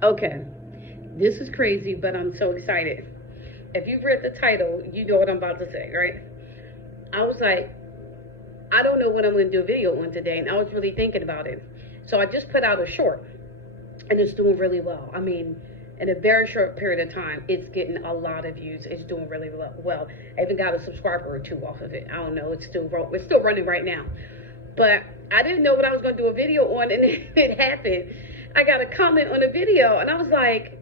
Okay, this is crazy, but I'm so excited. If you've read the title, you know what I'm about to say, right? I was like, I don't know what I'm going to do a video on today, and I was really thinking about it. So I just put out a short, and it's doing really well. I mean, in a very short period of time, it's getting a lot of views. It's doing really well. I even got a subscriber or two off of it. I don't know. It's still running right now. But I didn't know what I was going to do a video on, and it happened. I got a comment on a video, and I was like,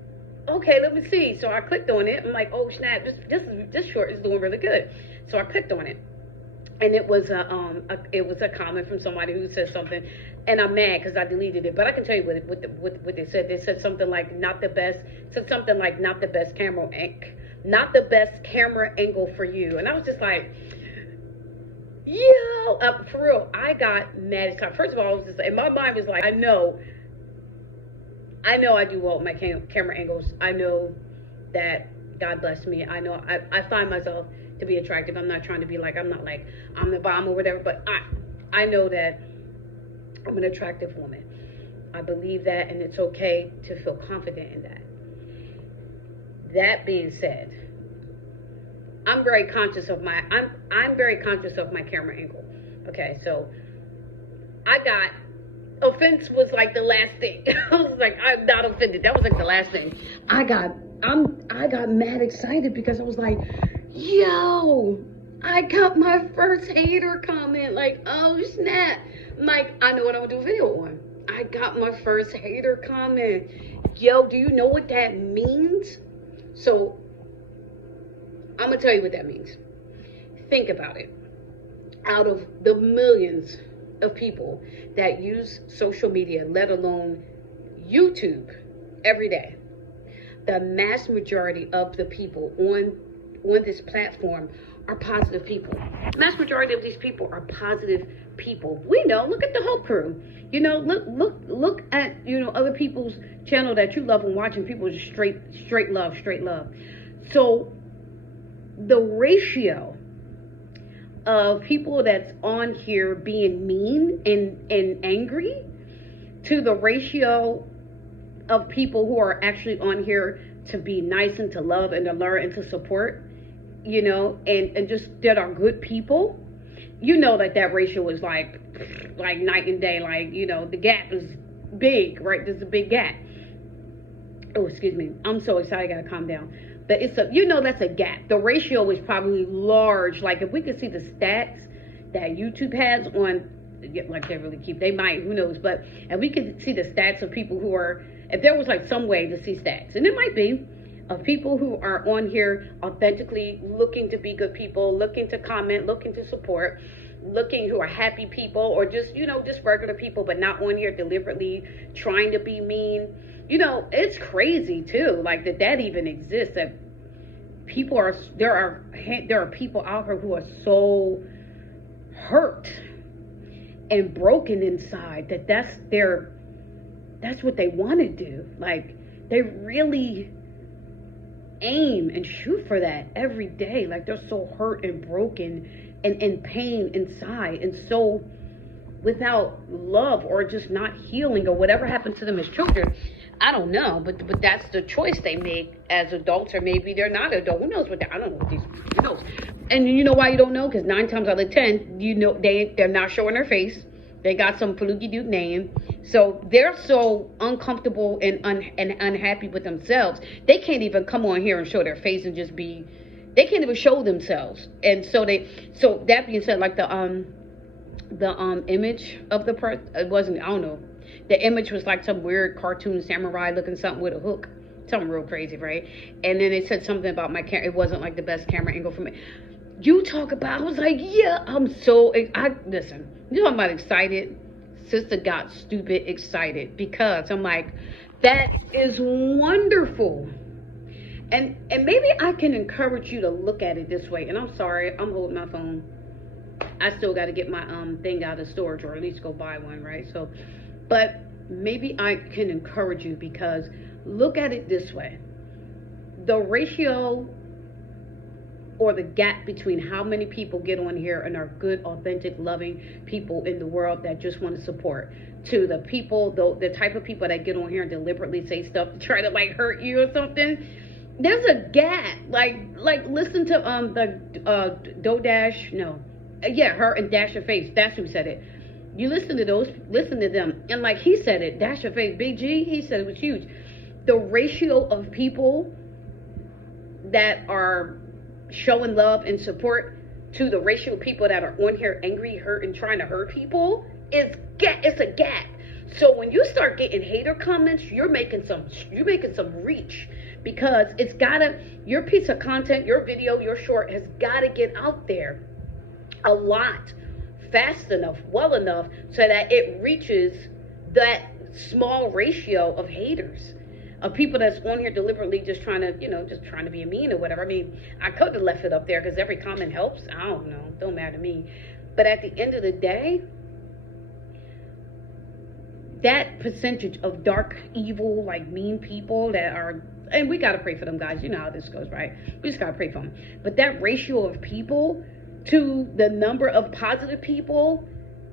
okay, let me see. So I clicked on it. I'm like, oh snap, this short is doing really good. So I clicked on it, and it was a comment from somebody who said something, and I'm mad because I deleted it. But I can tell you what they said. They said something like not the best. Said something like not the best camera angle for you. And I was just like, yo, for real. I got mad as time. First of all, I was just, and my mind was like, I know I do well with my camera angles. I know that God bless me. I know I find myself to be attractive. I'm not trying to be like, I'm not like I'm the bomb or whatever, but I know that I'm an attractive woman. I believe that, and it's okay to feel confident in that. That being said, I'm very conscious of my camera angle. Okay, so I got offense was like the last thing. I was like, I'm not offended. That was like the last thing. I got mad excited because I was like, yo, I got my first hater comment. Like, oh snap. I'm like, I know what I'm gonna do a video on. I got my first hater comment. Yo, do you know what that means? So I'm gonna tell you what that means. Think about it. Out of the millions of people that use social media, let alone YouTube, every day, the mass majority of the people on this platform are positive people. Mass majority of these people are positive people. We know. Look at the whole crew. You know, look at other people's channel that you love and watching. People just straight love. So the ratio of people that's on here being mean and angry to the ratio of people who are actually on here to be nice and to love and to learn and to support, and just that are good people, that ratio is like night and day. Like, the gap is big, right? There's a big gap. Oh, excuse me. I'm so excited. I gotta calm down. But that's a gap. The ratio is probably large. Like, if we could see the stats that YouTube has on, like, they might, who knows, but if we could see the stats of people who are, if there was like some way to see stats, and it might be, of people who are on here authentically looking to be good people, looking to comment, looking to support, who are happy people, or just regular people, but not on here deliberately trying to be mean. It's crazy too, like that even exists, that there are people out here who are so hurt and broken inside that's what they want to do. Like, they really aim and shoot for that every day. Like, they're so hurt and broken and in pain inside, and so without love, or just not healing, or whatever happened to them as children. I don't know, but that's the choice they make as adults, or maybe they're not adult. Who knows I don't know what who knows. And you know why you don't know? Because 9 times out of 10, they're not showing their face. They got some fluky dude name. So they're so uncomfortable and unhappy with themselves. They can't even come on here and show their face and just be, they can't even show themselves. And so that being said, like the image of the person, it wasn't, I don't know. The image was like some weird cartoon samurai looking something with a hook. Something real crazy, right? And then it said something about my camera. It wasn't like the best camera angle for me. You talk about, I was like, yeah, listen, you talking about excited? Sister got stupid excited, because I'm like, that is wonderful. And maybe I can encourage you to look at it this way. And I'm sorry, I'm holding my phone. I still got to get my thing out of storage, or at least go buy one, right? So, but maybe I can encourage you, because look at it this way. The ratio or the gap between how many people get on here and are good, authentic, loving people in the world that just want to support, to the people, the type of people that get on here and deliberately say stuff to try to like hurt you or something. There's a gap. Like listen to the Dodash, no, yeah, her and Dash Your Face. That's who said it. You listen to them, and like he said it, Dash Your Face, Big G, he said it was huge. The ratio of people that are showing love and support to the ratio of people that are on here angry, hurt, and trying to hurt people it's a gap. So when you start getting hater comments, you're making some reach, because it's gotta, your piece of content, your video, your short has gotta get out there a lot, fast enough, well enough, so that it reaches that small ratio of haters, of people that's on here deliberately just trying to be mean or whatever. I mean, I could have left it up there because every comment helps. I don't know. Don't matter to me. But at the end of the day, that percentage of dark, evil, like mean people that are, and we got to pray for them, guys. You know how this goes, right? We just got to pray for them. But that ratio of people to the number of positive people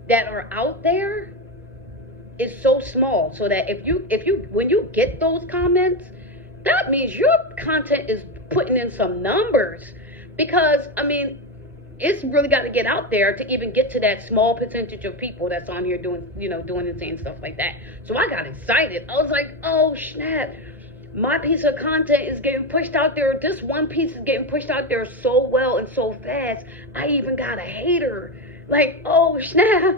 that are out there is so small, so that if you when you get those comments, that means your content is putting in some numbers, because I mean, it's really got to get out there to even get to that small percentage of people that's on here doing and saying stuff like that. So I got excited. I was like, oh snap, my piece of content is getting pushed out there. This one piece is getting pushed out there so well and so fast, I even got a hater. Like, oh snap.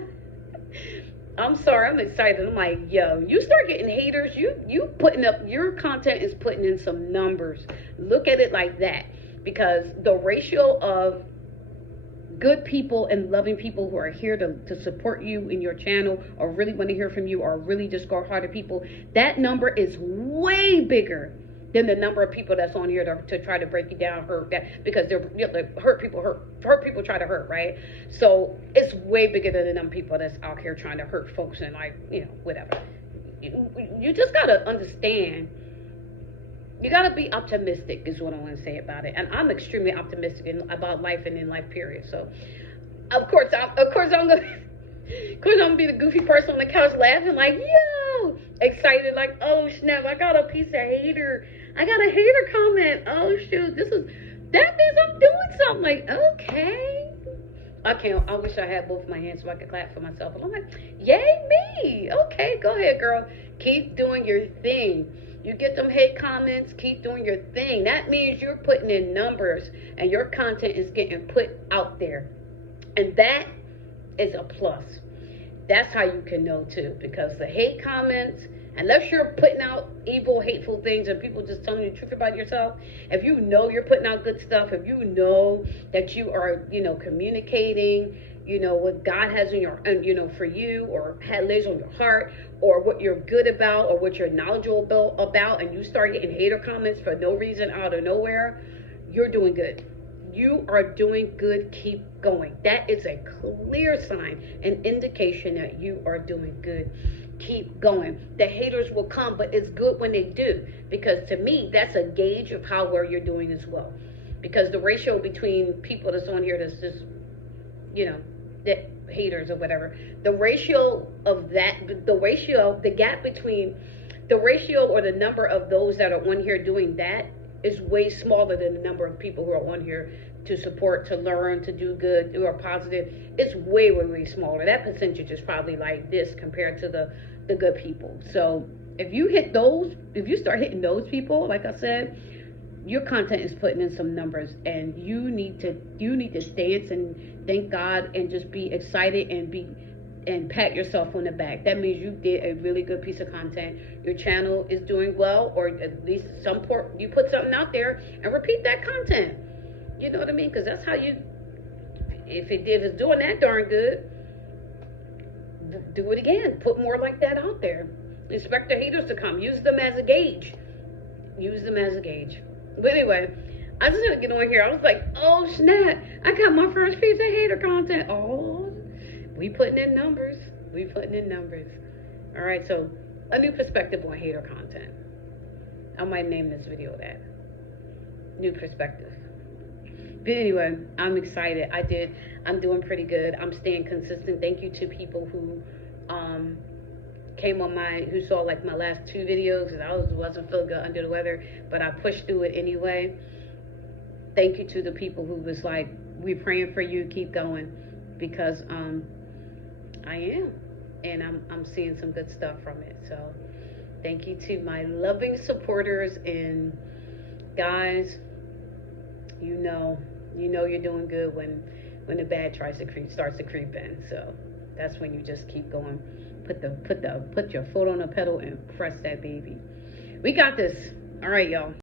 I'm sorry, I'm excited. I'm like, yo, you start getting haters, you putting up, your content is putting in some numbers. Look at it like that, because the ratio of good people and loving people who are here to support you in your channel, or really want to hear from you, or really just go-hearted people, that number is way bigger than the number of people that's on here to try to break you down, hurt that, because they're hurt people try to hurt, right? So it's way bigger than the number of people that's out here trying to hurt folks and like, whatever. You just gotta understand. You gotta be optimistic, is what I want to say about it. And I'm extremely optimistic about life and in life, period. So, of course I'm gonna be the goofy person on the couch laughing like, yo, excited, like, oh snap, I got a hater comment. Oh shoot, that means I'm doing something. Like, okay. I wish I had both my hands so I could clap for myself. And I'm like, yay me. Okay, go ahead, girl. Keep doing your thing. You get them hate comments, keep doing your thing. That means you're putting in numbers and your content is getting put out there. And that is a plus. That's how you can know too, because the hate comments, unless you're putting out evil, hateful things and people just telling you the truth about yourself, if you know you're putting out good stuff, if you know that you are, communicating, what God has in your, for you, or lays on your heart, or what you're good about, or what you're knowledgeable about, and you start getting hater comments for no reason out of nowhere, you're doing good. You are doing good. Keep going. That is a clear sign, an indication that you are doing good. Keep going. The haters will come, but it's good when they do, because to me, that's a gauge of how well you're doing as well. Because the ratio between people that's on here that's just, the haters or whatever, the ratio of that, the gap between the ratio or the number of those that are on here doing that is way smaller than the number of people who are on here to support, to learn, to do good, who are positive. It's way, way, way smaller. That percentage is probably like this compared to the good people. So if you start hitting those people, like I said, your content is putting in some numbers, and you need to dance and thank God and just be excited and pat yourself on the back. That means you did a really good piece of content. Your channel is doing well, or at least you put something out there and repeat that content. You know what I mean? Because that's how if it's doing that darn good, do it again. Put more like that out there. Expect the haters to come. Use them as a gauge. But anyway, I just had to get on here. I was like, oh snap, I got my first piece of hater content. Oh, we putting in numbers. All right, so a new perspective on hater content. I might name this video that. New perspective. But anyway, I'm excited. I'm doing pretty good. I'm staying consistent. Thank you to people who came on who saw like my last 2 videos, because wasn't feeling good under the weather, but I pushed through it anyway. Thank you to the people who was like, we're praying for you, keep going, because I am, and I'm seeing some good stuff from it. So thank you to my loving supporters, and guys, you know you're doing good when the bad starts to creep in. So that's when you just keep going. Put your foot on the pedal and press that baby. We got this. All right, y'all.